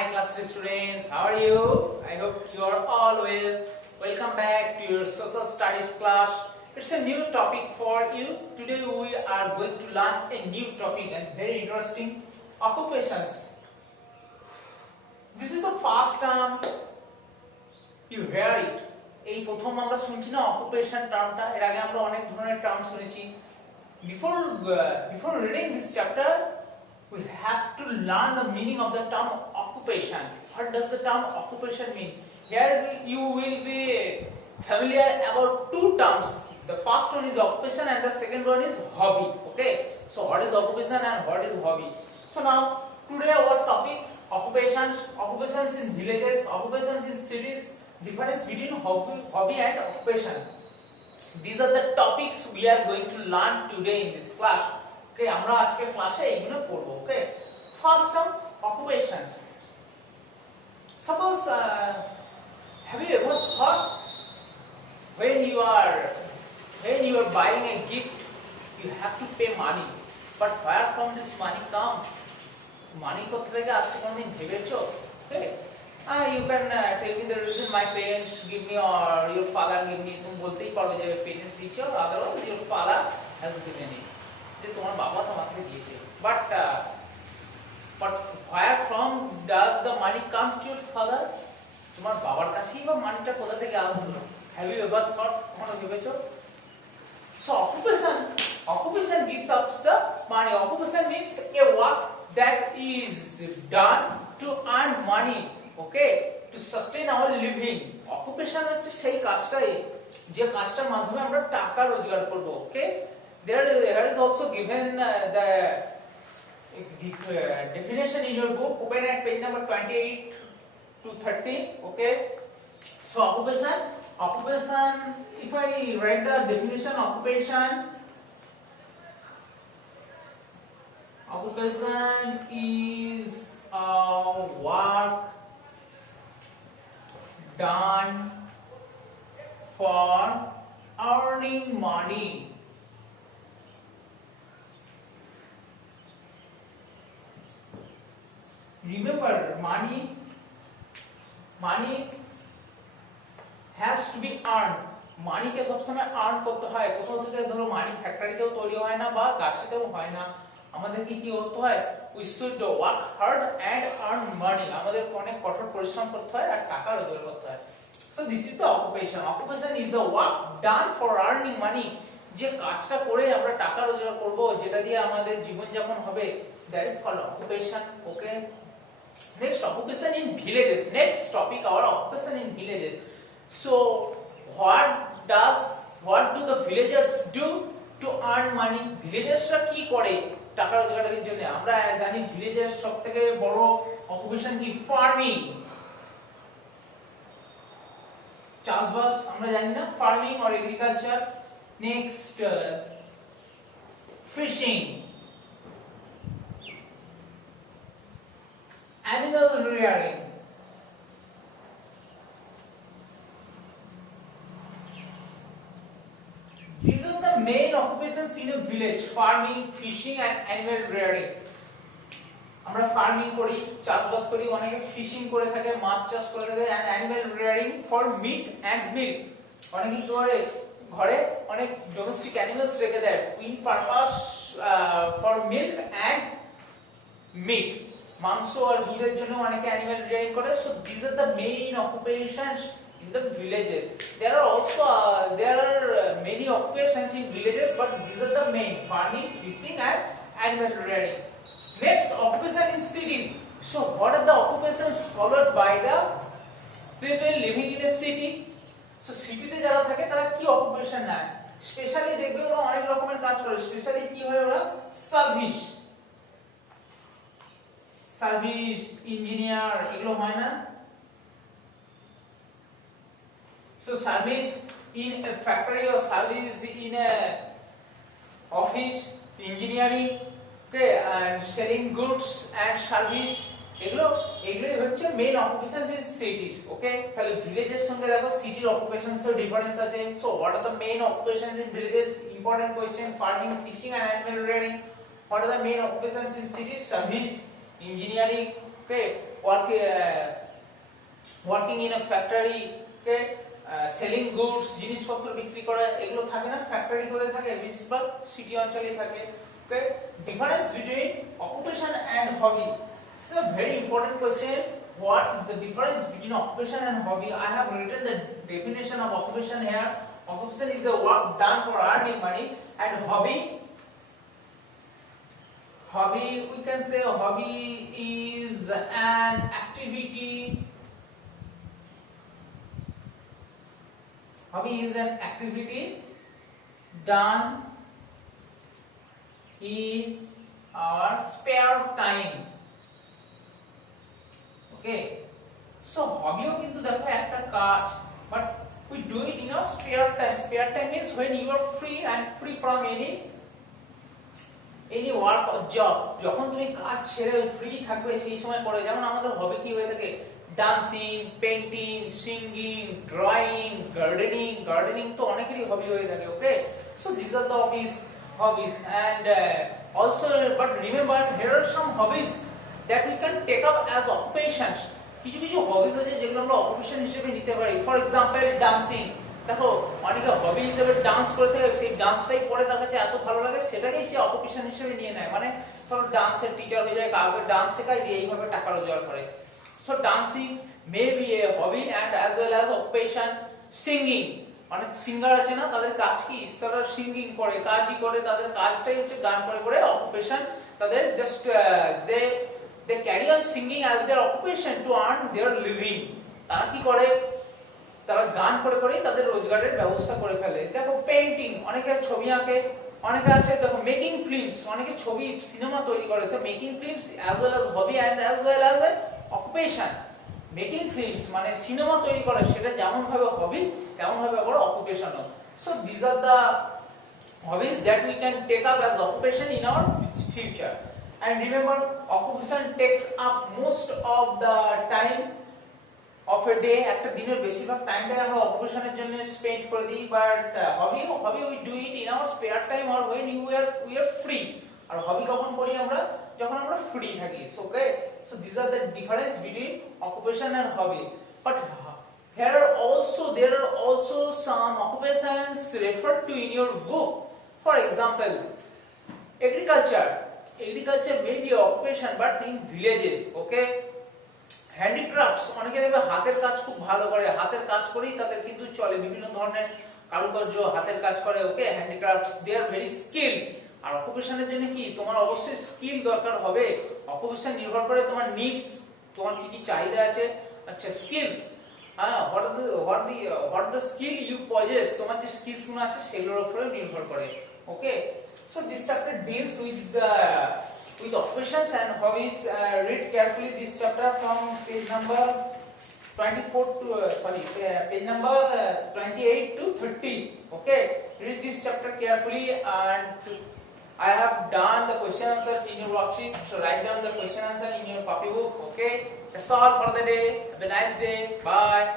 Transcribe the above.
Hi class 3 students, how are you? I hope you are all well. Welcome back to your social studies class. It's a new topic for you. Today we are going to learn a new topic and very interesting, occupations. This is the first time you hear it. এই প্রথম আমরা শুনছি না অকুপেশন টার্মটা। এর আগে আমরা অনেক ধরনের টার্ম শুনেছি। Before reading this chapter, we have to learn the meaning of the term occupation. What does the term occupation mean? Here you will be familiar about two terms. The first one is occupation and the second one is hobby. Okay, so what is occupation and what is hobby? So now today our topic occupations in villages, occupations in cities, difference between hobby and occupation. These are the topics we are going to learn today in this class. Okay, আমরা আজকে ক্লাসে এইগুলো পড়ব। Okay, first term occupations. Suppose have you ever thought when you are buying a gift you have to pay money, but where from this money come? Money কোথা থেকে আসছে কোনদিন ভেবেছো? Okay, you can tell me the reason my parents give me or your father give me. তুমি বলতেই পারো যে parents দিয়েছে or otherwise your father has given it. যে তোমার বাবা তোমাকে দিয়েছে। But where from does the money come to your father? তোমার বাবার কাছেই বা মানিটা কোথা থেকে আসলো? Have you ever thought? কখনো ভেবেছো? So occupation gives us the money. Occupation means a work that is done to earn money. Okay, to sustain our living. Occupation হচ্ছে সেই কাজটাই যে কাজটার মাধ্যমে আমরা টাকা রোজগার করব। Okay, there is also given the definition in your book. Open at page number 28 to 30. Okay, so occupation, if I write the definition, occupation is a work done for earning money. Remember, money has to be earned. মানিকে সবসময় আর্ন করতে হয়। কোথাও থেকে ধরো মানি ফ্যাক্টরিতেও তৈরি হয় না বা গাছেতেও হয় না। আমাদেরকে কি করতে হয়? We should work hard and earn money. আমাদের অনেক কঠোর পরিশ্রম করতে হয় আর টাকা রোজগার করতে হয়। So this is the occupation. Occupation is the work done for earning money. যে কাজটা করে আমরা টাকা রোজগার করব, যেটা দিয়ে আমাদের জীবনযাপন হবে, that is called occupation. Okay, next, occupation in villages. Next topic, our occupation in villages. So what do the villagers do to earn money? Villagers কি করে টাকা রোজগারের জন্য? আমরা জানি ভিলেজের সবথেকে বড় অকুপেশন কি? ফার্মিং, চাষবাস। আমরা জানি না, farming or agriculture. Next, fishing, animal rearing. These are the main occupations in a village: farming, fishing and animal rearing. আমরা ফার্মিং করি, চাষবাস করি, অনেকে ফিশিং করে থাকে, মাছ চাষ করে থাকে, and animal rearing for meat and milk. অনেকে কি করে ঘরে অনেক ডোমেস্টিক অ্যানিমালস রেখে দেয় in purpose for milk and meat. মাংস আর দুধের জন্য অনেকে অ্যানিমাল রিয়ারিং করে। So these are the main occupations in the villages. There are many occupations in villages, but these are the main: farming, fishing and animal rearing. Next, occupation in cities. So what are the occupations followed by the people living in a city? So সিটিতে যারা থাকে তারা কি অকুপেশন নেয়? স্পেশালি দেখবে ওরা অনেক রকমের কাজ করে। স্পেশালি কি হয়? ওরা সার্ভিস, ইঞ্জিনিয়ার, এগুলো হয় না? So service in a factory or service in a office, engineering, okay, and selling goods and service, এগুলোই হচ্ছে main occupations in cities. Okay, তাহলে ভিলেজের সঙ্গে দেখো সিটির অকুপেশনস এর ডিফারেন্স আছে। So what are the main occupations in villages? Important question. Farming, fishing and animal rearing. What are the main occupations in cities? Service, engineering, okay, working in a factory, okay, selling goods, জিনিসপত্র বিক্রি করা, এগুলো থাকে না, ফ্যাক্টরি কোথায় থাকে, বেশিরভাগ সিটি অঞ্চলে থাকে। okay, difference between occupation and hobby, it's a very important question. What is the difference between occupation and hobby? I have written the definition of occupation here. Occupation is the work done for earning money, and hobby, we can say hobby is an activity. Hobby is an activity done in our spare time. Okay, so hobby ও কিন্তু দেখো একটা কাজ, but we do it in our spare time. Spare time means when you are free and free from any work or job. যখন তুমি কাজ ছেড়ে ফ্রি থাকবে সেই সময় করে, যেমন আমাদের হবি কি হয়ে থাকে, dancing, painting, singing, drawing, gardening তো অনেকেরই হবি হয়ে থাকে। Okay, so this are the hobbies and also, but remember here are some hobbies that we can take up as occupations. কিছু হবিস আছে যেগুলো আমরা অকুপেশন হিসেবে নিতে পারি। ফর এক্সাম্পল ডান্সিং, দেখো অনেকে হবি হিসেবে ডান্স করে থাকে, সেই ডান্সটাই পরে তার কাছে এত ভালো লাগে সেটাকেই সে অকুপেশন হিসেবে নিয়ে নেয়, মানে ধরো ডান্সের টিচার হয়ে যায়, কাউকে ডান্স শেখায় দিয়ে এইভাবে টাকা রোজগার করে। So dancing may B A hobby and as well as occupation. Singing, অনেক সিঙ্গার আছে না, তাদের কাজ কি, তারা সিঙ্গিং করে, কাজই করে, তাদের কাজটাই হচ্ছে গান করে অকুপেশন, তাদের just they carry on singing as their occupation to earn their living. তারা কি করে, তারা গান করে তাদের রোজগারের ব্যবস্থা করে ফেলে। দেখো পেইন্টিং, অনেকে ছবি আঁকে, অনেকে আছে দেখো মেকিং ফিল্মস, অনেকে ছবি সিনেমা তৈরি করে। So making films as well as hobby and as well as occupation. Making films মানে সিনেমা তৈরি করে, সেটা যেমন ভাবে হবি তেমন ভাবে আবার অকুপেশনও। So this are the hobbies that we can take up as occupation in our future. And remember, occupation takes up most of the time of a day. একটা দিনের বেশিরভাগ টাইমটাই আমরা অকুপেশনের জন্য স্পেন্ড করে দিই, বাট হবি we do it in our spare time or when we are free. আর হবি কখন করি আমরা, যখন আমরা ফ্রি থাকি। So okay, so this are the difference between occupation and hobby. But there are also some occupations referred to in your book. For example, agriculture may be an occupation but in villages. Okay, handicrafts, অনেকে দেখবে হাতের কাজ খুব ভালো করে, হাতের কাজ করেই তাদের কিন্তু চলে, বিভিন্ন ধরনের কারুকার্য হাতের কাজ করে। Okay, handicrafts, they are very skilled. আর অকুপেশনের জন্য কি তোমার অবশ্যই স্কিল দরকার হবে। অকুপেশন নির্ভর করে তোমার নিডস, তোমার কি চাহিদা আছে। আচ্ছা, স্কিলস, হ্যাঁ, what the skill you possess, তোমার যে স্কিলস গুলো আছে সেগুলোর উপরে নির্ভর করে। ওকে, so this chapter deals with occupations and hobbies. Read carefully this chapter from page number 28 to 30. Okay, read this chapter carefully, and I have done the question answers in your worksheet, so write down the question answer in your copy book. Okay, that's all for the day. Have a nice day. Bye.